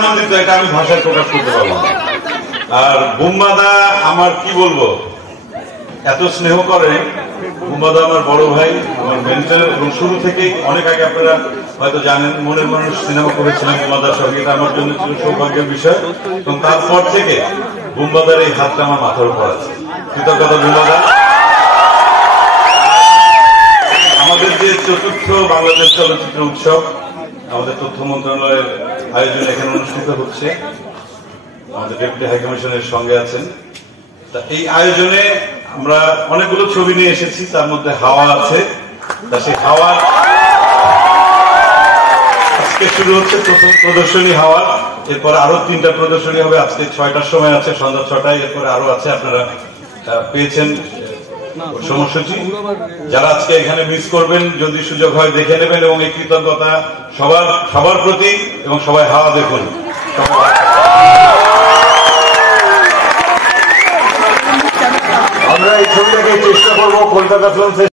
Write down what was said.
আনন্দিত, এটা আমি ভাষায় প্রকাশ করতে পারবো না। আর বুম্বাদা আমার কি বলবো, এত স্নেহ করে। বুম্বাদা আমার বড় ভাই, আমার মেন্টর, এবং শুরু থেকেই অনেক আগে আপনারা হয়তো জানেন মনের মানুষ সিনেমা করেছিলাম বুম্বাদার সঙ্গে, এটা আমার জন্য ছিল সৌভাগ্যের বিষয়। এবং তারপর থেকে বুম্বাদার এই হাতটা আমার মাথার উপর আছে। কৃতজ্ঞতা বুম্বাদা। আমাদের যে চতুর্থ বাংলাদেশ চলচ্চিত্র উৎসব আমাদের তথ্য মন্ত্রণালয়ের আয়োজনে এখানে অনুষ্ঠিত হচ্ছে, আমাদের ডেপুটি হাইকমিশনের সঙ্গে আছেন। তা এই আয়োজনে আমরা অনেকগুলো ছবি নিয়ে এসেছি, তার মধ্যে হাওয়া আছে। তা সেই হাওয়া আজকে শুরু হচ্ছে প্রথম প্রদর্শনী হাওয়া, এরপর আরো 3টা প্রদর্শনী হবে। আজকে 6টার সময় আছে, সন্ধ্যা 6টায়, এরপরে আরো আছে। আপনারা পেয়েছেন সময়সূচি। যারা আজকে এখানে মিস করবেন, যদি সুযোগ হয় দেখে নেবেন, এবং এই কৃতজ্ঞতা সবার প্রতি, এবং সবাই হাওয়া দেখুন। আমরা এই ছবিটাকে চেষ্টা করবো কলকাতা ফিল্ম